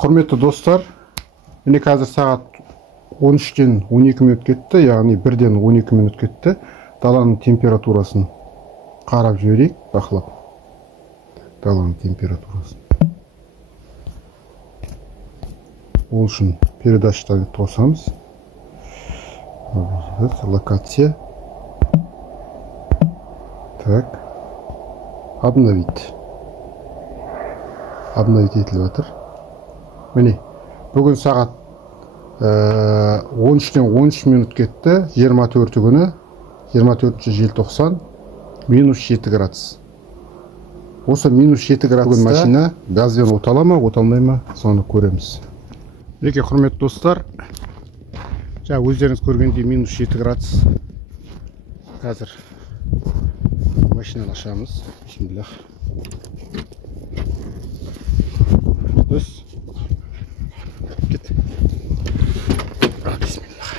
Құрметті достар, міне қазір сағат 13-тен 12 минут кетті, яғни 1-ден 12 минут кетті. Даланың температурасын қарап жіберейік, бақылап. Даланың температурасын. Ол үшін передачтарды тосамыз. Локация. Так. Обновить. Обновить етіліп жатыр. Міне, бүгін сағат 13-тен 13 минут кетті, 24 күні, 24 желтоқсан, -7 градус. Осы -7 градус машина газбен отала ма, оталмай ма, соны көреміз. Мінекей, құрметті достар, жаңа өздеріңіз көргендей -7 градус. Қазір машинаны ашамыз. Бисмиллах. Дос. Кет. Бисмиллах.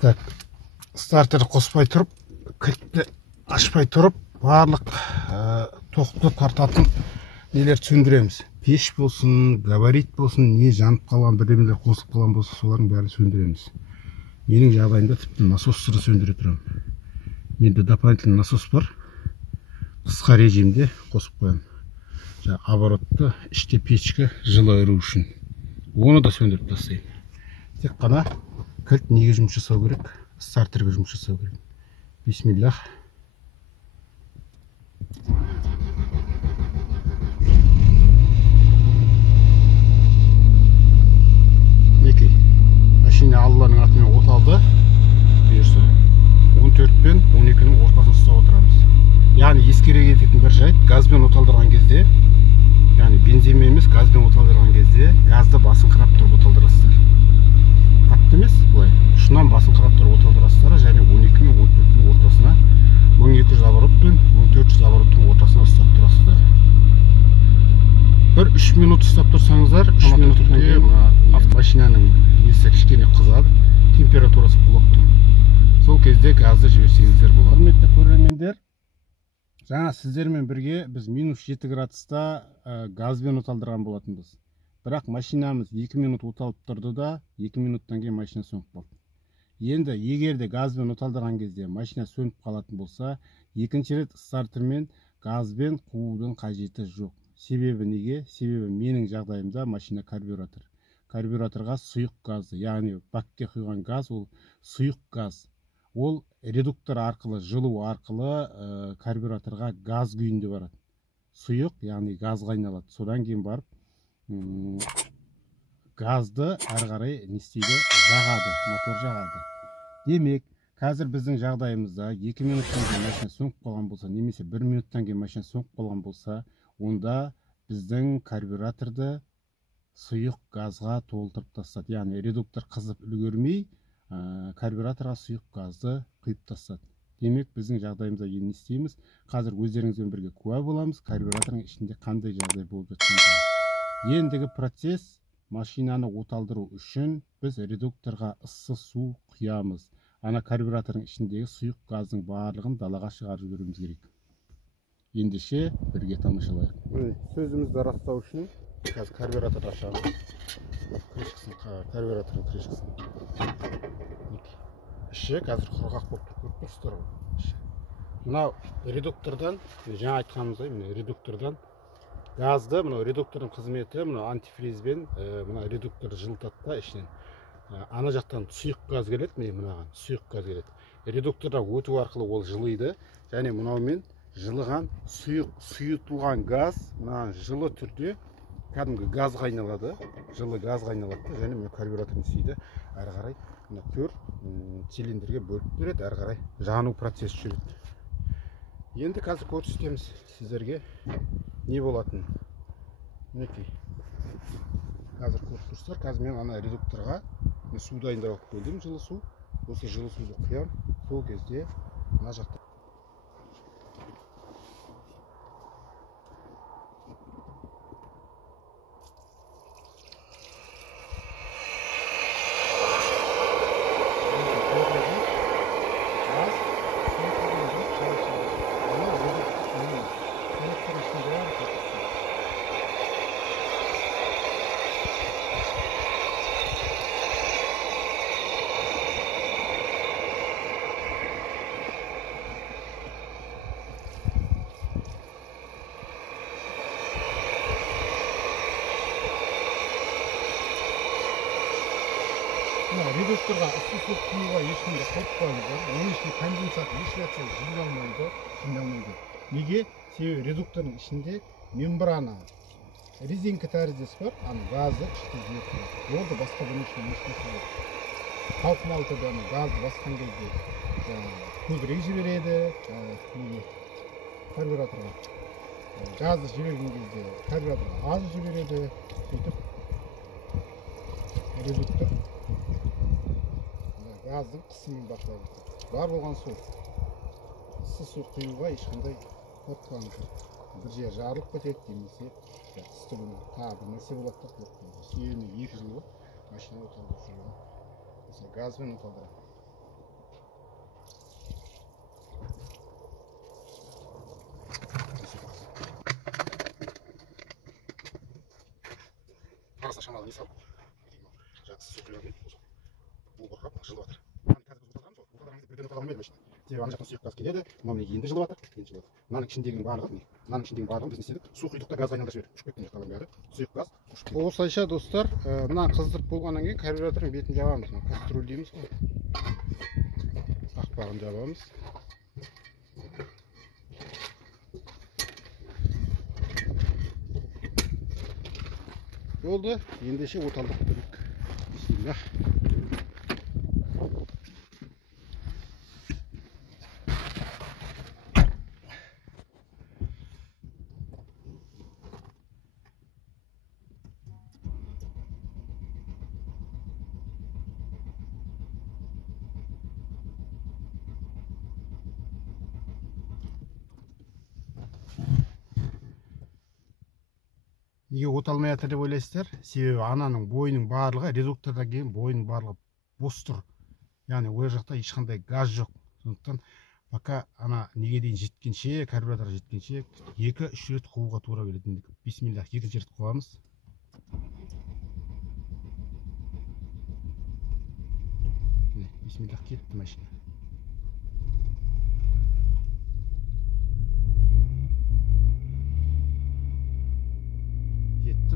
Так, стартерді қоспай тұрып, кілтті ашпай тұрып, барлық тоқты тартатын нелерді сөндіреміз. Пеш болсын, габарит болсын, не жанып қалған бірдемелер қосылып қалған болса, солардың бәрін сөндіреміз. Менің жағдайымда тіпті насосты сөндіре тұрам. Менде дополнительный насос бар. Қысқа режимде қосып қоям. Оборотты іште печка жылы ұру үшін. Оны да сөндіріп тастаймын. Тек қана кілт неге жұмыс жасау керек? Стартерге жұмыс жасау керек. Бисмиллах. Мінекей, машина Алланың атымен оталды. Бұйырса 14 пен 12-нің ортасын ұстап отырамыз. Яғни ескере кететін бір жайт, газбен оталдырған кезде, яғни бензинмен емес, газбен оталдырған кезде газды басыңқырап тұрып оталдырасыздар. Қатты емес, былай. Шынан басыңқырап тұрып оталдырасыздар, және 12 мен 14-нің ортасына 1200 оборот пен 1400 обороттың ортасына ұстап тұрасыздар. Бір 3 минут ұстап тұрсаңыздар, 3 минуттан кейін автомашинаның несі кішкене қызады, температурасы блоктың. Сол кезде газды жіберсеңіздер болады. Құрметті көрермендер, жаңа сіздермен бірге біз -7 градуста газбен оталдырған болатынбыз. Бірақ машинамыз 2 минут оталып тұрды да, 2 минуттан кейін машина сөніп қалды. Енді егерде газбен оталдырған кезде машина сөніп қалатын болса, екінші рет стартермен газбен қуудың қажеті жоқ. Себебі неге? Себебі менің жағдайымда машина карбюратор. Карбюраторға сұйық газды, яғни бакке құйған газ, ол сұйық газ. Ол редуктор арқылы, жылу арқылы карбюраторға газ күйінде барады. Сұйық, яғни газға айналады. Содан кейін барып газды әрі қарай не істейді? Жағады, мотор жағады. Демек, қазір біздің жағдайымызда 2 минуттан кейін машина сөніп қалған болса, немесе 1 минуттан кейін машина сөніп қалған болса, онда біздің карбюраторды сұйық газға толтырып тастады. Яғни редуктор қызып үлгермей, карбюраторға сұйық газды құйып тастады. Демек, біздің жағдайымызда не істейміз? Қазір өздеріңізбен бірге куә боламыз, карбюраторның ішінде қандай жағдай болып жатқанын. Ендігі процесс, машинаны оталдыру үшін біз редукторға ыссы су құямыз. Ана карбюраторның ішіндегі сұйық газдың барлығын далаға шығарып жіберуіміз керек. Ендеше бірге тамашалайық. Сөзімізді растау үшін қазір карбюраторды ашамыз. Крышкасын, карбюратордың крышкасын. Іші қазір құрғақ болып көріп тұрсыздар ғой. Мынау редуктордан, жаңа айтқанымыздай, редуктордан газды, мынау редуктордың қызметі, мынау антифризбен мына редукторды жылытады да ішінен. Ана жақтан сұйық газ келеді, мынаған сұйық газ келеді. Редуктордан өту арқылы ол жылыйды, және мынаумен жылыған сұйытылған газ мынаған жылы түрде кәдімгі газға айналады, жылы газға айналады, және мына карбюратор істейді. Әрі қарай мына 4 цилиндрге бөліп береді, әрі қарай жану процесі жүреді. Енді қазір көрсетеміз сіздерге не болатын. Мінекей. Қазір көріп тұрсыздар, қазір мен ана редукторға су дайындап келдім, жылы су. Осы жылы суды құям, сол кезде мына жақта редукторға ыссы су құюға ешқандай қорықпаңыздар. Оның ішінде конденсат ешнәрсе жиналмайды. Неге? Себебі редуктордың ішінде мембрана резинка тәріздес бар, аны газы іште жүріп тұрады. Олды басқа бір ешнәрсе жоқ. Қалқымалы түрде газды басқан кезде көбірек жібереді, карбюраторға. Газды жіберген кезде карбюраторға аз жібереді. Сөйтіп редуктор газдың қысымын бақылайды. Бар болған су. Ыссы су құюға ешқандай қорықпаңыздар. Бір жер жарылып кетеді немесе стілін тағы бір нәрсе болады да қорықпаңыздар. Себебі 2 жыл болды машина оталдырып жүрген. Mesela газбен оталдырады. Арасына шамалы не салып, жақсы су құйған бұл бұрқырап жылып жатыр. Бірден отала алмайды машина. Себебі ана жақтан сұйық газ келеді, мына енді жылып жатыр, мынаның ішіндегінің барлығын біз не істедік? Су құйдық та газға айналдырып жібердік. Ұшып кеткен жақтан бәрі сұйық газ. Осылайша достар, мына қыздырып болғаннан кейін карбюратордың бетін жабамыз. Кастрюль дейміз ғой. Қақпағын жабамыз. Болды, ендеше оталдық көрейік. Бисмилlah. Неге оталмай жатыр деп ойлайсыздар? Себебі ананың бойының барлығы, редуктордан кейін бойының барлығы бос тұр. Яғни ол жақта ешқандай газ жоқ. Сондықтан пока ана неге дейін жеткенше, карбюраторға жеткенше 2-3 рет қууға тура келеді. Бисмилlah, 2-ші рет қуамыз. Бисмилlah, кетті машина.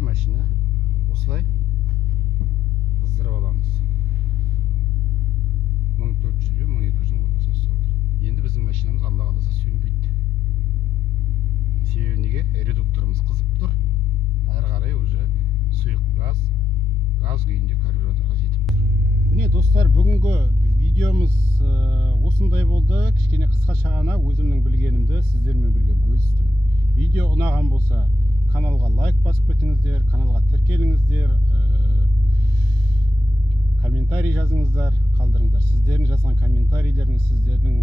Машина осылай қыздырып аламыз. 1400 бен 1200-дің ортасында ұстап отырады. Енді біздің машинамыз Алла қаласа сөнбейді. Себебі неге? Редукторымыз қызып тұр. Әрі қарай уже сұйық газ күйінде карбюраторға жетіп тұр. Міне достар, бүгінгі видеомыз осындай болды. Кішкене қысқаша ғана өзімнің білгенімді сіздермен бірге бөлістім. Видео ұнаған болса каналға лайк басып кетіңіздер, каналға тіркеліңіздер, комментарий жазыңыздар, қалдырыңыздар. Сіздердің жазған комментарийлеріңіз, сіздердің